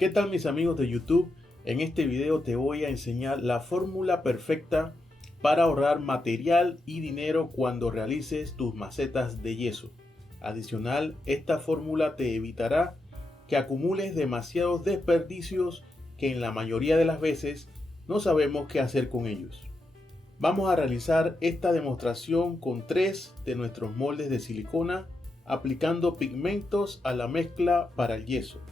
¿Qué tal mis amigos de YouTube? En este video te voy a enseñar la fórmula perfecta para ahorrar material y dinero cuando realices tus macetas de yeso. Adicional, esta fórmula te evitará que acumules demasiados desperdicios que en la mayoría de las veces no sabemos qué hacer con ellos. Vamos a realizar esta demostración con 3 de nuestros moldes de silicona aplicando pigmentos a la mezcla para el yeso.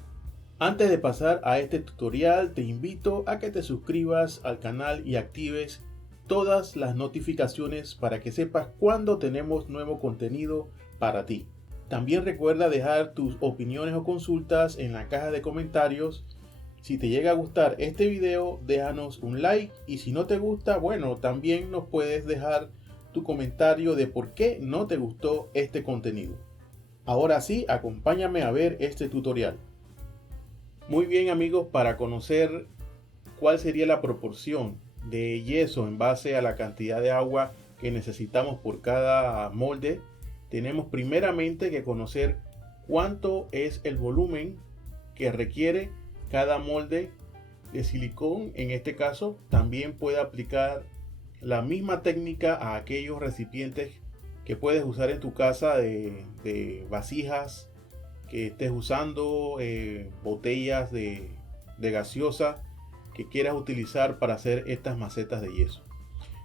Antes de pasar a este tutorial, te invito a que te suscribas al canal y actives todas las notificaciones para que sepas cuando tenemos nuevo contenido para ti. También recuerda dejar tus opiniones o consultas en la caja de comentarios. Si te llega a gustar este video, déjanos un like, y si no te gusta, bueno, también nos puedes dejar tu comentario de por qué no te gustó este contenido. Ahora sí, acompáñame a ver este tutorial. Muy bien amigos, para conocer cuál sería la proporción de yeso en base a la cantidad de agua que necesitamos por cada molde, tenemos primeramente que conocer cuánto es el volumen que requiere cada molde de silicón. En este caso también puede aplicar la misma técnica a aquellos recipientes que puedes usar en tu casa de vasijas que estés usando, botellas de gaseosa que quieras utilizar para hacer estas macetas de yeso.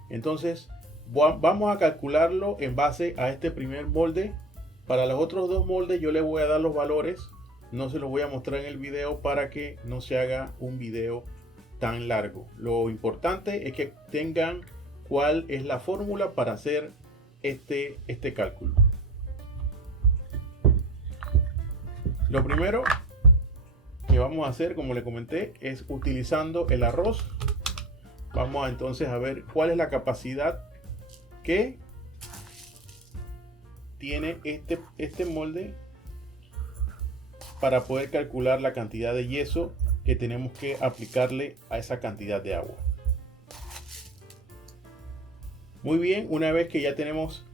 Entonces vamos a calcularlo en base a este primer molde. Para los otros dos moldes yo les voy a dar los valores, no se los voy a mostrar en el video para que no se haga un video tan largo. Lo importante es que tengan cuál es la fórmula para hacer este cálculo. Lo primero que vamos a hacer, como le comenté, es utilizando el arroz. Vamos entonces a ver cuál es la capacidad que tiene este molde para poder calcular la cantidad de yeso que tenemos que aplicarle a esa cantidad de agua. Muy bien, una vez que ya tenemos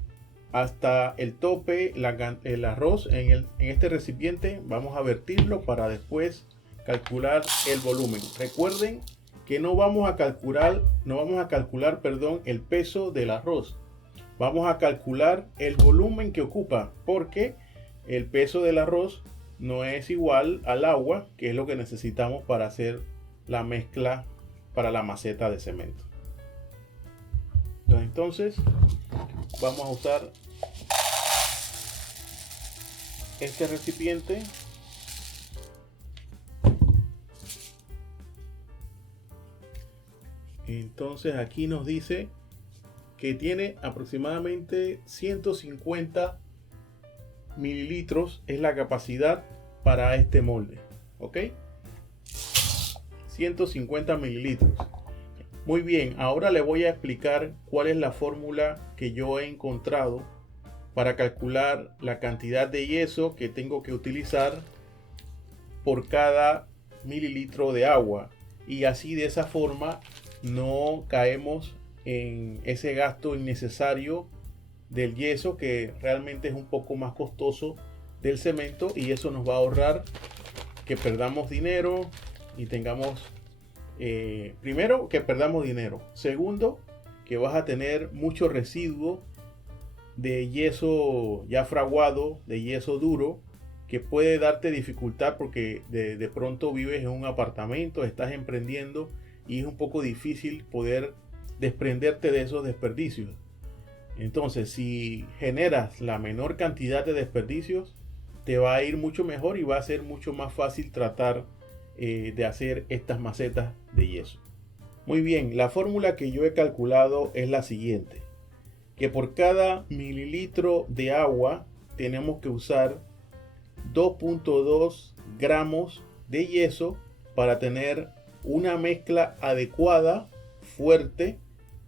hasta el tope el arroz en este recipiente, vamos a vertirlo para después calcular el volumen. Recuerden que no vamos a calcular el peso del arroz. Vamos a calcular el volumen que ocupa, porque el peso del arroz no es igual al agua, que es lo que necesitamos para hacer la mezcla para la maceta de cemento. Entonces vamos a usar este recipiente. Entonces aquí nos dice que tiene aproximadamente 150 mililitros, es la capacidad para este molde. Ok, 150 mililitros. Muy bien, ahora le voy a explicar cuál es la fórmula que yo he encontrado para calcular la cantidad de yeso que tengo que utilizar por cada mililitro de agua, y así de esa forma no caemos en ese gasto innecesario del yeso, que realmente es un poco más costoso del cemento, y eso nos va a ahorrar que perdamos dinero y tengamos primero que perdamos dinero, segundo que vas a tener mucho residuo de yeso ya fraguado, de yeso duro, que puede darte dificultad porque de pronto vives en un apartamento, estás emprendiendo y es un poco difícil poder desprenderte de esos desperdicios. Entonces, si generas la menor cantidad de desperdicios, te va a ir mucho mejor y va a ser mucho más fácil tratar de hacer estas macetas de yeso. Muy bien, la fórmula que yo he calculado es la siguiente: que por cada mililitro de agua tenemos que usar 2.2 gramos de yeso para tener una mezcla adecuada, fuerte,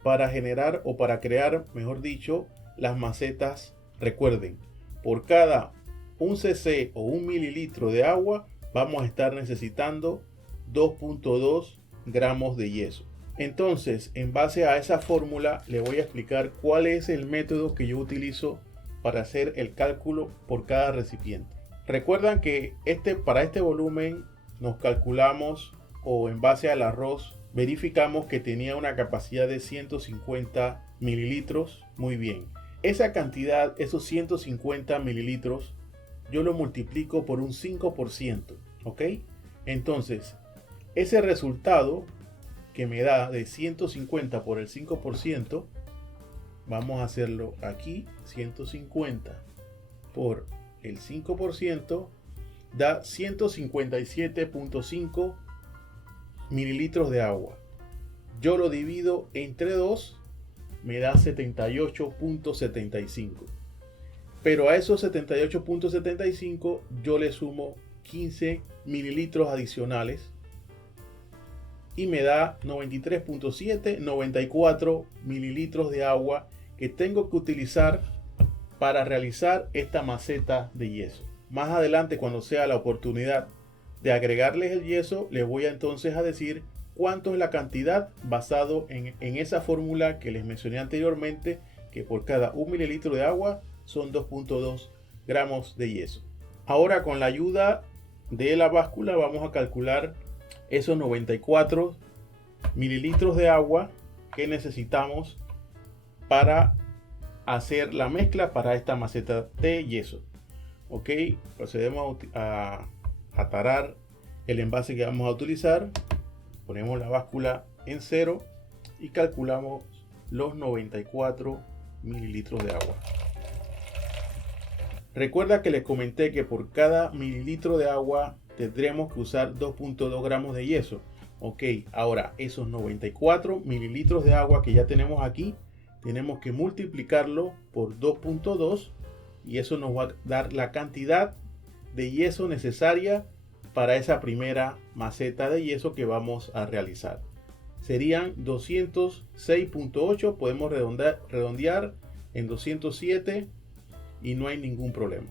para generar o para crear, mejor dicho, las macetas. Recuerden, por cada 1 cc o 1 mililitro de agua vamos a estar necesitando 2.2 gramos de yeso. Entonces, en base a esa fórmula, le voy a explicar cuál es el método que yo utilizo para hacer el cálculo por cada recipiente. Recuerdan que para este volumen nos calculamos, o en base al arroz verificamos que tenía una capacidad de 150 mililitros. Muy bien, esa cantidad, esos 150 mililitros, yo lo multiplico por un 5%, ¿ok? Entonces, ese resultado que me da de 150 por el 5%, vamos a hacerlo aquí, 150 por el 5%, da 157.5 mililitros de agua. Yo lo divido entre 2, me da 78.75. Pero a esos 78.75 yo le sumo 15 mililitros adicionales y me da 93.7, 94 mililitros de agua que tengo que utilizar para realizar esta maceta de yeso. Más adelante, cuando sea la oportunidad de agregarles el yeso, les voy entonces a decir cuánto es la cantidad basado en esa fórmula que les mencioné anteriormente, que por cada 1 mililitro de agua son 2.2 gramos de yeso. Ahora, con la ayuda de la báscula, vamos a calcular esos 94 mililitros de agua que necesitamos para hacer la mezcla para esta maceta de yeso. Ok, procedemos a tarar el envase que vamos a utilizar. Ponemos la báscula en 0 y calculamos los 94 mililitros de agua. Recuerda que les comenté que por cada mililitro de agua tendremos que usar 2.2 gramos de yeso. Ok, ahora esos 94 mililitros de agua que ya tenemos aquí, tenemos que multiplicarlo por 2.2 y eso nos va a dar la cantidad de yeso necesaria para esa primera maceta de yeso que vamos a realizar. Serían 206.8, podemos redondear en 207 y no hay ningún problema.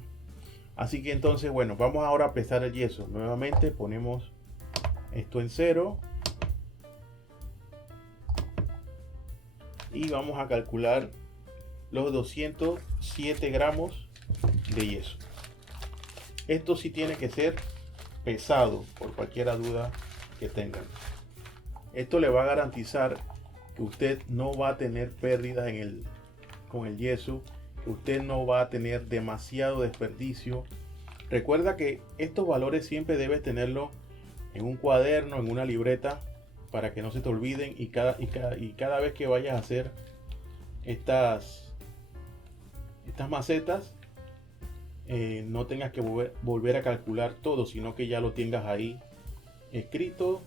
Así que entonces, bueno, vamos ahora a pesar el yeso. Nuevamente ponemos esto en 0 y vamos a calcular los 207 gramos de yeso. Esto sí tiene que ser pesado, por cualquier duda que tengan. Esto le va a garantizar que usted no va a tener pérdidas con el yeso, que usted no va a tener demasiado desperdicio. Recuerda que estos valores siempre debes tenerlos en un cuaderno, en una libreta, para que no se te olviden y cada vez que vayas a hacer estas macetas, no tengas que volver a calcular todo, sino que ya lo tengas ahí escrito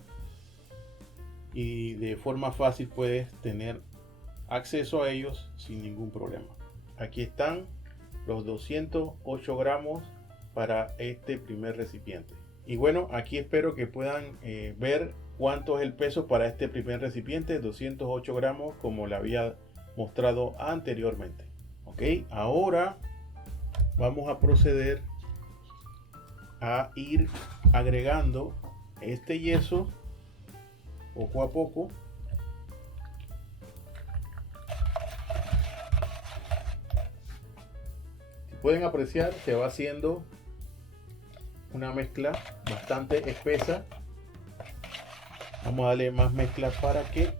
y de forma fácil puedes tener acceso a ellos sin ningún problema. Aquí están los 208 gramos para este primer recipiente. Y bueno, aquí espero que puedan ver cuánto es el peso para este primer recipiente, 208 gramos, como le había mostrado anteriormente. Ok, ahora vamos a proceder a ir agregando este yeso poco a poco. Si pueden apreciar, se va haciendo una mezcla bastante espesa. Vamos a darle más mezcla para que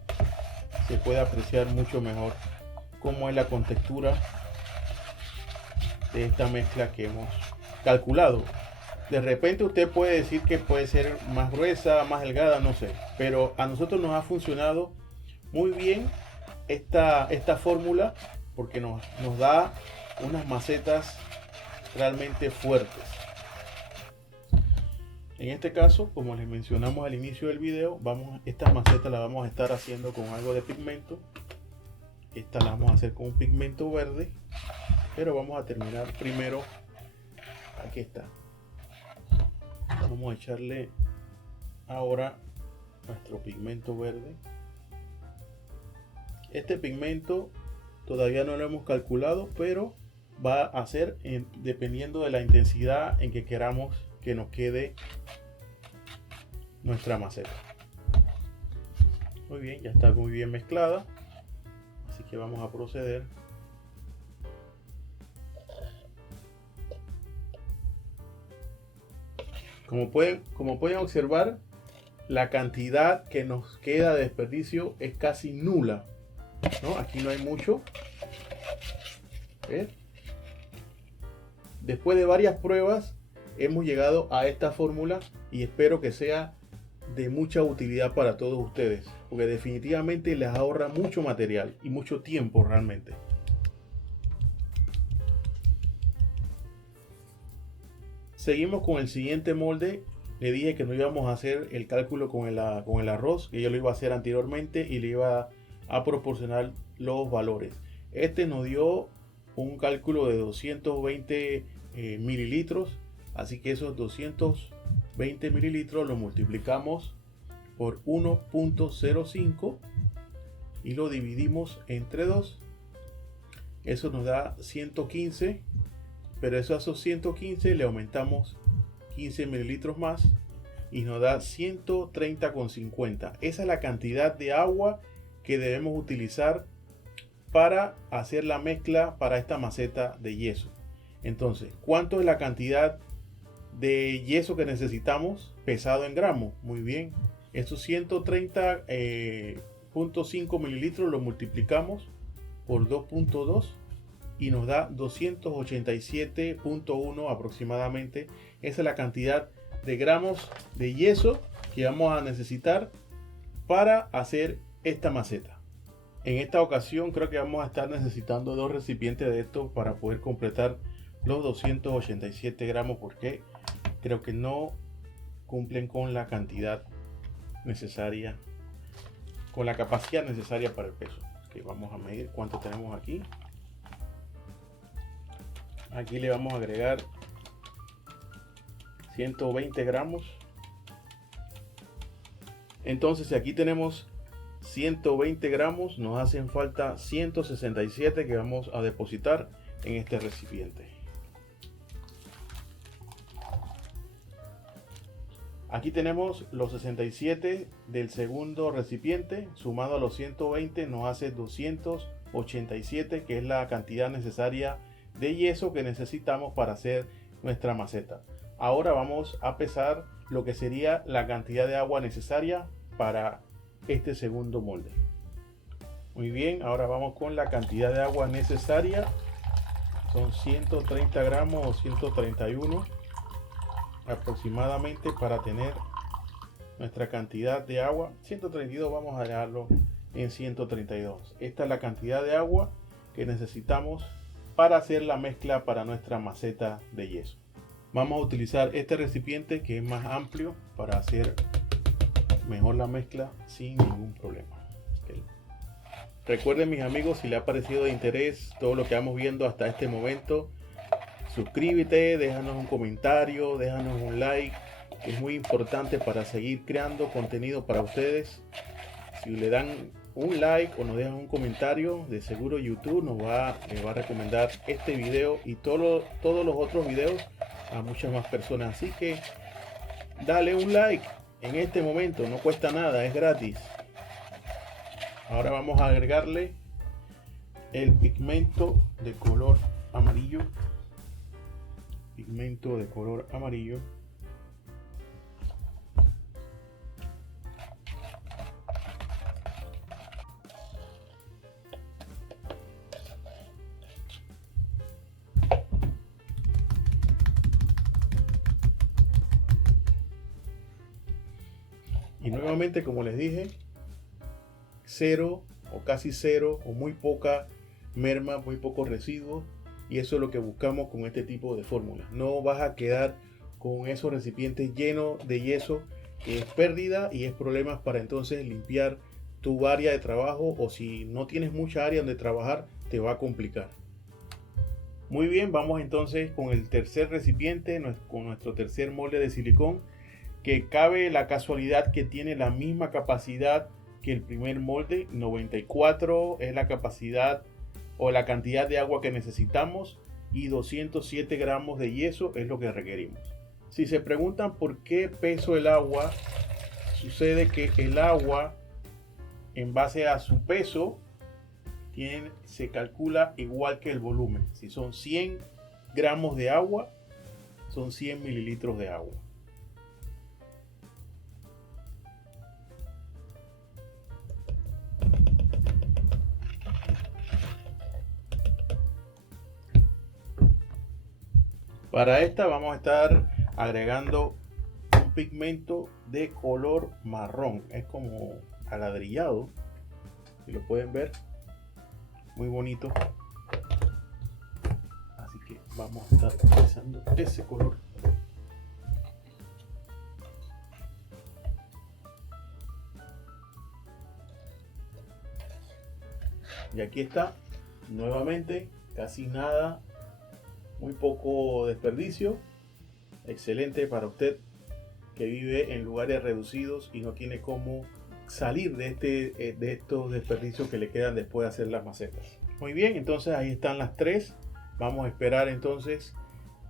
se pueda apreciar mucho mejor cómo es la contextura de esta mezcla que hemos calculado. De repente usted puede decir que puede ser más gruesa, más delgada, no sé, pero a nosotros nos ha funcionado muy bien esta fórmula porque nos da unas macetas realmente fuertes. En este caso, como les mencionamos al inicio del video, esta maceta la vamos a estar haciendo con algo de pigmento. Esta la vamos a hacer con un pigmento verde, pero vamos a terminar primero. Aquí está. Vamos a echarle ahora nuestro pigmento verde. Este pigmento todavía no lo hemos calculado, pero va a ser dependiendo de la intensidad en que queramos que nos quede nuestra maceta. Muy bien, ya está muy bien mezclada, así que vamos a proceder Como pueden observar, la cantidad que nos queda de desperdicio es casi nula, ¿no? Aquí no hay mucho. ¿Ves? Después de varias pruebas hemos llegado a esta fórmula y espero que sea de mucha utilidad para todos ustedes, porque definitivamente les ahorra mucho material y mucho tiempo realmente. Seguimos con el siguiente molde. Le dije que no íbamos a hacer el cálculo con el arroz, que yo lo iba a hacer anteriormente y le iba a proporcionar los valores. Este nos dio un cálculo de 220 mililitros, así que esos 220 mililitros lo multiplicamos por 1.05 y lo dividimos entre 2. Eso nos da 115, pero a esos 115 le aumentamos 15 mililitros más y nos da 130,50. Esa es la cantidad de agua que debemos utilizar para hacer la mezcla para esta maceta de yeso. Entonces, ¿cuánto es la cantidad de yeso que necesitamos pesado en gramos? Muy bien, estos 130,5 mililitros lo multiplicamos por 2.2 y nos da 287,1 aproximadamente. Esa es la cantidad de gramos de yeso que vamos a necesitar para hacer esta maceta. En esta ocasión creo que vamos a estar necesitando 2 recipientes de estos para poder completar los 287 gramos, porque creo que no cumplen con la cantidad necesaria, con la capacidad necesaria para el peso. Okay, vamos a medir cuánto tenemos aquí. Aquí le vamos a agregar 120 gramos. Entonces, si aquí tenemos 120 gramos, nos hacen falta 167 que vamos a depositar en este recipiente. Aquí tenemos los 67 del segundo recipiente, sumado a los 120 nos hace 287, que es la cantidad necesaria de yeso que necesitamos para hacer nuestra maceta. Ahora vamos a pesar lo que sería la cantidad de agua necesaria para este segundo molde. Muy bien, ahora vamos con la cantidad de agua necesaria. Son 130 gramos o 131 aproximadamente para tener nuestra cantidad de agua. 132, vamos a dejarlo en 132. Esta es la cantidad de agua que necesitamos para hacer la mezcla para nuestra maceta de yeso. Vamos a utilizar este recipiente que es más amplio para hacer mejor la mezcla sin ningún problema. Okay. Recuerden, mis amigos, si les ha parecido de interés todo lo que vamos viendo hasta este momento, suscríbete, déjanos un comentario, déjanos un like, que es muy importante para seguir creando contenido para ustedes. Si le dan un like o nos dejan un comentario, de seguro YouTube les va a recomendar este video y todos los otros videos a muchas más personas. Así que dale un like en este momento, no cuesta nada, es gratis. Ahora vamos a agregarle el pigmento de color amarillo. Pigmento de color amarillo. Y nuevamente, como les dije, cero o casi cero o muy poca merma, muy poco residuo, y eso es lo que buscamos con este tipo de fórmulas. No vas a quedar con esos recipientes llenos de yeso, que es pérdida y es problemas para entonces limpiar tu área de trabajo, o si no tienes mucha área donde trabajar te va a complicar. Muy bien, vamos entonces con el tercer recipiente, con nuestro tercer molde de silicón, que cabe la casualidad que tiene la misma capacidad que el primer molde. 94 es la capacidad o la cantidad de agua que necesitamos y 207 gramos de yeso es lo que requerimos. Si se preguntan por qué peso el agua, sucede que el agua, en base a su peso, se calcula igual que el volumen. Si son 100 gramos de agua, son 100 mililitros de agua. Para esta vamos a estar agregando un pigmento de color marrón. Es como aladrillado, si lo pueden ver, muy bonito. Así que vamos a estar utilizando ese color. Y aquí está, nuevamente, casi nada, muy poco desperdicio. Excelente para usted que vive en lugares reducidos y no tiene cómo salir de estos desperdicios que le quedan después de hacer las macetas. Muy bien, entonces ahí están las tres. Vamos a esperar entonces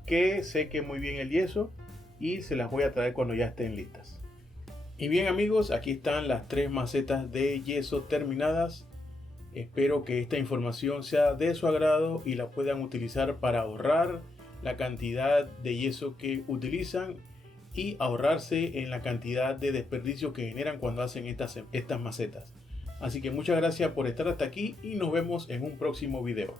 que seque muy bien el yeso y se las voy a traer cuando ya estén listas. Y bien amigos, aquí están las tres macetas de yeso terminadas. Espero que esta información sea de su agrado y la puedan utilizar para ahorrar la cantidad de yeso que utilizan y ahorrarse en la cantidad de desperdicio que generan cuando hacen estas macetas. Así que muchas gracias por estar hasta aquí y nos vemos en un próximo video.